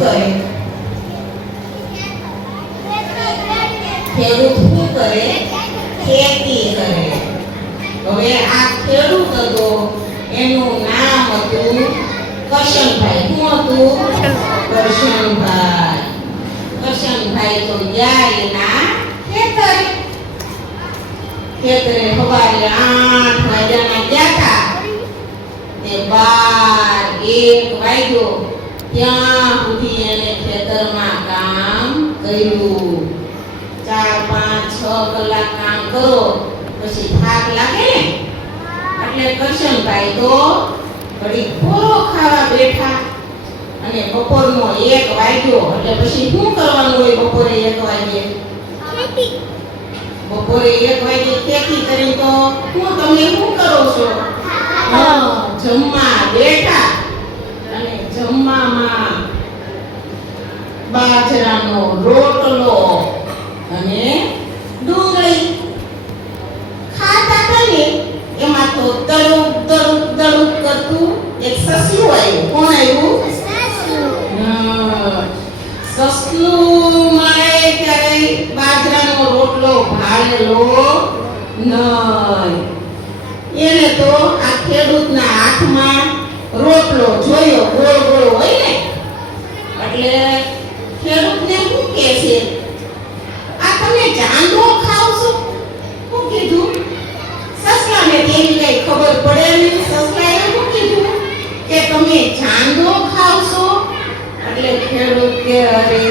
કરે? ખેડૂત શું કરે? ખેતી કરે. હવે આ ખેડૂત હતો એનું નામ હતું કરશનભાઈ. શું હતું? કરશનભાઈ. કરશનભાઈ તો ગયા એના ખેતરે સવારે 8 વાગ્યાના ગયા હતા તે 12 1 વાગ્યો ત્યાં સુધી એને ખેતરમાં કામ કર્યું. 4 5 6 કલાક કામ કરો પછી થાક લાગે ને એટલે કરશનભાઈ તો ઘડી ખોરો ખાવા બેઠા અને બપોરનો 1 વાગ્યો એટલે પછી શું કરવાનું હોય? બપોરે 1 વાગે ખેતી કરીને તો તમે શું કરો છો? જમવા બેઠા અને જમવામાં બાજરાનો રોટલો અને ડુંગળી ખાતા હતા ને એમાં તો દળુક દળુક દળુક કરતું એક સસલું આવ્યું. કોણ આવ્યું? સસલું મળે ત્યારે બાજરાનો રોટલો ભાળેલો નહીં. એને તો આ ખેડૂતના હાથમાં રોટલો જોયો, ગોળ ગોળ હોય ને એટલે ખેડૂતને શું કહે છે? આ તમે ચાંદો ખાવ છો? શું કીધું? સસલાને તેની કઈ ખબર પડે નહીં. સસલાએ શું કીધું કે તમે ચાંદો ખાવ છો? એટલે ખેડૂત કે અરે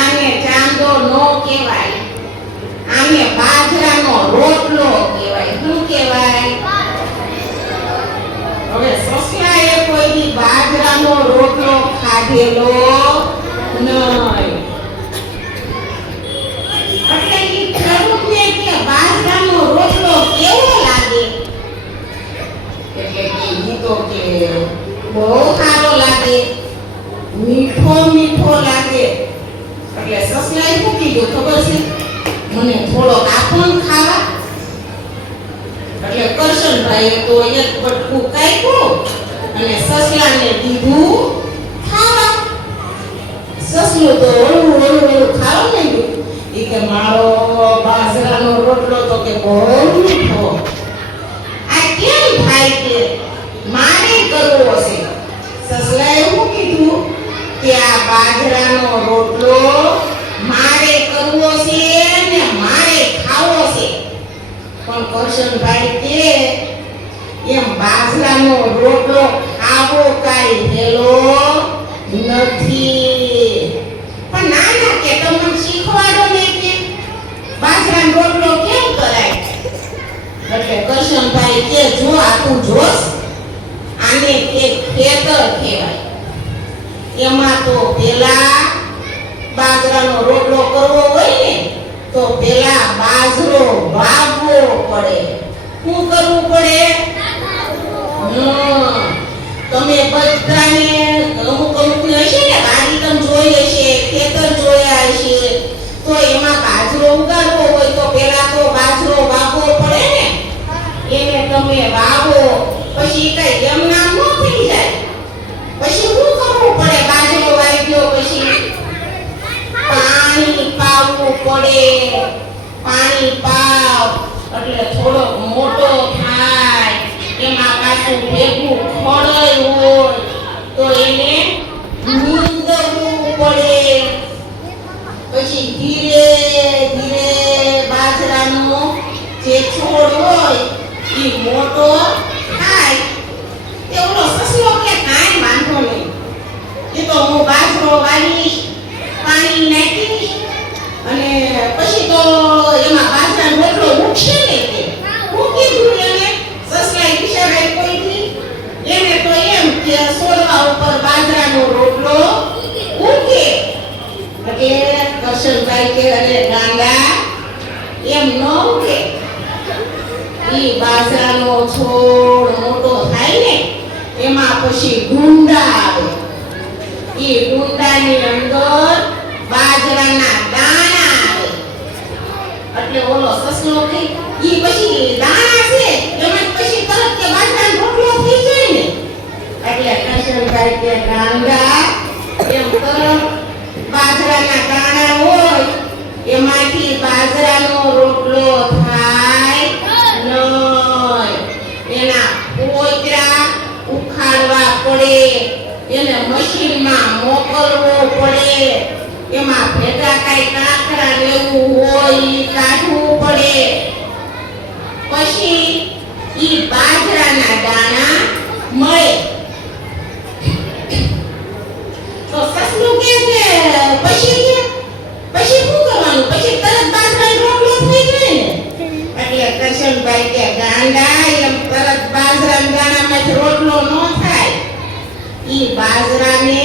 આને ચાંદો નો કહેવાય, આને બાજરાનો રોટલો કહેવાય. શું કહેવાય? હવે સસલાએ કોઈ દી બાજરાનો રોટલો ખાધેલો નહીં એટલે ઈ ખેડૂતને કે બાજરાનો રોટલો કેવો લાગે? એટલે ઈ તો કે બહુ સારો લાગે, મીઠો મીઠો લાગે. એટલે સસલાએ શું કીધું ખબર છે? મને થોડો આપો ને ખાવા. એટલે કરશનભાઈએ તો એક બટકું કાપ્યું અને સસલાને દીધું ખાવા. સસલું તો ઓળું ખાવા માંડ્યું. ઈ કે મારો બાજરાનો રોટલો તો કે બહુ મીઠો. આ કેમ થાય કે મારે કરવો છે? સસલાએ શું કીધું કે આ બાજરાનો રોટલો મારે કરવો છે ને મારે ખાવો છે. પણ કરશનભાઈ કે એમ બાજરાનો રોટલો ખાવો કાઈ હેલો નથી. પણ ના કે તમને શીખવાડો ને કે બાજરાનો રોટલો કેમ કરાય? એટલે કરશનભાઈ કે જો આખું જોશ આને એક ખેતર કહેવાય. એમાં તો પેલા બાજરાનો રોટલો કરવો હોય ને તો પેલા બાજરો વાવવો પડે. શું કરવું પડે? તમે બધાને અમુક ને હશે ને વાડી તમે જોઈ હશે, ખેતર જોયા હશે, તો એમાં બાજરો ઉગાડવો હોય તો પેલા તો બાજરો વાવવો પડે ને. એને તમે વાવો પછી કઈ એમ નામ ન થઈ જાય. પછી શું કરવું પડે? બાજરો વાવ્યો પછી પાણી પાવવું પડે. પાણી પાવ એટલે થોડો મોટો થાય. એમાં પાછું ભેગું ખોળાય હોય તો એને નીંદવું પડે. પછી ધીરે ધીરે બાજરાનો જે છોડ હોય એ મોટો થાય. એવડો સસલો કે કાંઈ વાંધો નહીં, એ તો હું બાજરો વાવીશ, પાણી નાખીશ અને પછી તો એમાં બાજરાનો રોટલો ઉગશે ને. હું કીધું એને? સસલાએ ઈશારે કોઈથી એને તો એમ કે છોડવા ઉપર બાજરાનો રોટલો ઉગે. એટલે કરશનભાઈ કે અરે ગાંડા એમ ન ઉગે. ઈ બાજરાનો છોડ મોટો થાય ને એમાં પછી ગુંડા આવે. ઈ ગુંડાની અંદર બાજરાના દાણા આવે. એટલે ઓલો સસલો કે ઈ પછી દાણા છે એમાં પછી તરત કે બાજરાનો રોટલો થઈ જાય ને. એટલે કરશનભાઈ કે ગાંડા એમ એમાં ભેગા કઈ કાંકરા લેવું હોય ઈ કાઢવું પડે. પછી ઈ બાજરાના દાણા મળે. તો સસલું કે છે પછી શું કરવાનું? પછી તરત બાજરાનો રોટલો થઈ જાય ને. એટલે કરશનભાઈ કે ગાંડા એમ તરત બાજરાના દાણામાંથી રોટલો ન થાય. ઈ બાજરાને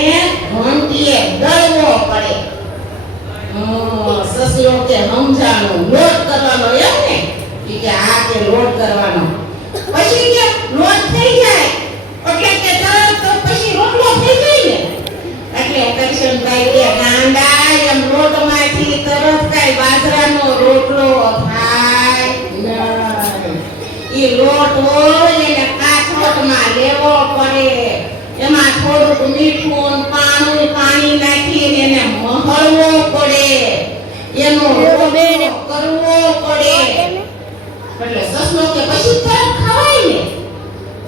ઘંટીએ દળવો પડે. સસલો કે સમજાણું, લોટ કરવાનો એમ ને? ઈ કે આ કે લોટ કરવાનો. પછી કે લોટ થઈ જાય એટલે કે તરત પછી રોટલો થઈ જાય ને. એટલે કરશનભાઈ કે ગાંડા એમ લોટમાંથી તરત કઈ બાજરાનો રોટલો થાય નહીં. ઈ લોટ હોય એને કાથોટમાં લેવો પડે. એમાં થોડુંક મીઠું પાણી નાખીને એને મહળવો પડે. એનો રોટલો કરવો પડે. એટલે સસલો કે પછી તરત ખવાય ને.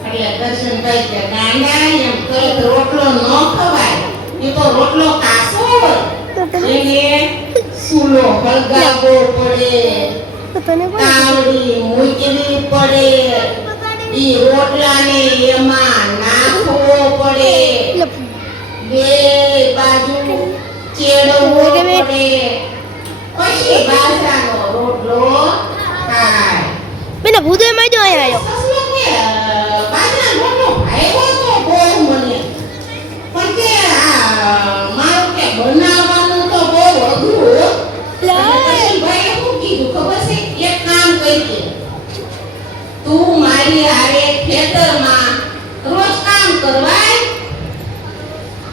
એટલે કરશનભાઈ કે ગાંડા એમ તરત રોટલો ન ખવાય. એ તો રોટલો કાસો હોય. એને સૂલો હળગાવવો પડે. તાવડી મૂકવી પડે. ઈ રોટલાને એમાં નાખવો પડે. બે બાજુ ચેડવવો પડે. પછી બાજરાનો રોટલો થાય. બેટા ભૂદે માં જો આયો. સસલો કે બાજરાનો રોટલો ભાવ્યો તો બહુ મને. પણ કે મારું કે બનાવવાનું તો બહુ અઘરું. ભાઈએ શું કીધું ખબર છે? એક કામ કરજે, તું મારી હારે ખેતરમાં રોજ કામ કરવાય.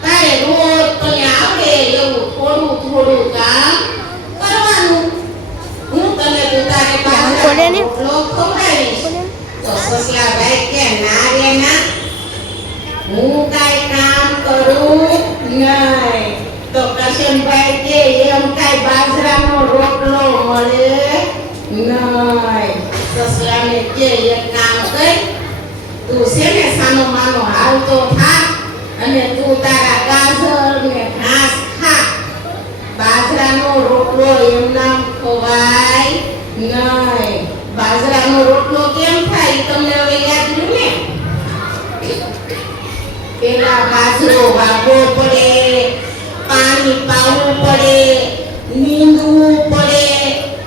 તારે રોજ તને આવડે એવું થોડું કામ કરવાનું. હું તને તારે બાજરાનો રોટલો ખવડાવીશ. તો સસલાભાઈ કે ના રે ના, હું કાઈ કામ કરું નહીં. તો કરશનભાઈ કે એમ કાઈ બાજરાનો રોટલો મળે નહીં. સસલાને કે એક કામ કર, તું છે ને સાનો માનો હાલતો થા અને તું તારા ગાજર ને ઘાસ ખા. બાજરાનો રોટલો એમનામ ખવાય નહીં. બાજરાનો રોટલો કેમ થાય તમને હવે યાદ રહ્યું ને? પેલા બાજરો વાવવો પડે, પાણી પાવું પડે, નીંદવું પડે.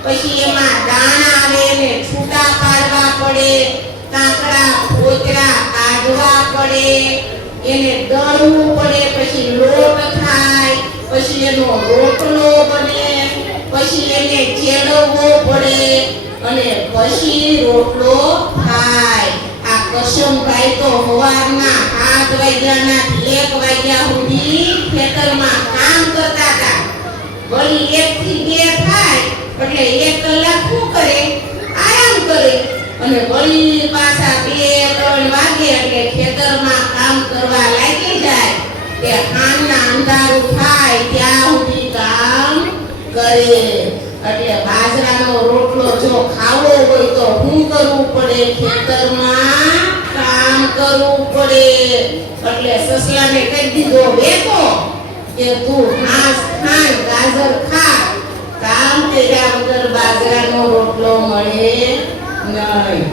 પછી એમાં દાણા આવે ને છૂટા પાડવા પડે. કાંકરા ફોતરા કાઢવા પડે. એને દળવું પડે. પછી લોટ થાય. પછી એનો રોટલો બને. પછી એને ચેડવવો પડે અને પછી રોટલો થાય. આ કરશનભાઈ તો સવારના 7 વાગ્યાના 1 વાગ્યા સુધી ખેતરમાં કામ કરતા હતા. વળી 1 થી 2 થાય એટલે 1 કલાક શું કરે? આરામ કરે. અને વળી પાછા 2-3 વાગે એટલે ખેતરમાં કામ કરવા લાગી જાય. કે સાંજના અંધારું થાય ત્યાં સુધી કામ કરે. એટલે બાજરાનો રોટલો જો ખાવો હોય તો શું કરવું પડે? ખેતરમાં કામ કરવું પડે. એટલે સસલાને કહી દીધો બેઠો કે તું ઘાસ ખા, ગાજર ખા. કામ કર્યા વગર બાજરાનો રોટલો મળે નહીં.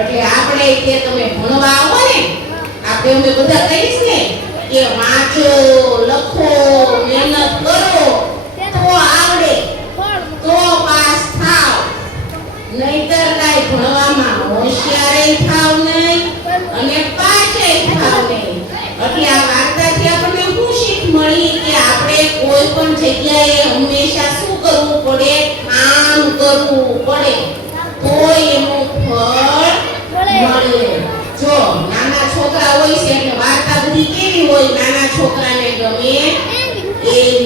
એટલે આપણે કે તમે ભણવા આવો ને, આપણે અમે બધા કહીશ ને કે વાંચો, લખો, મહેનત કરો તો આવડે, તો પાસ થાવ. નહીતર કાંઈ ભણવામાં હોશિયાર થાવ નહીં અને પાછે થાવ નહીં. એટલે આ વાર્તાથી આપણને શું શીખ મળી કે આપણે કોઈ પણ જગ્યાએ હંમેશા શું કરવું પડે? કામ કરવું પડે તો એનું ફળ મળે. જો નાના છોકરા હોય છે એટલે વાર્તા બધી કેવી હોય? નાના છોકરાને ગમે એવી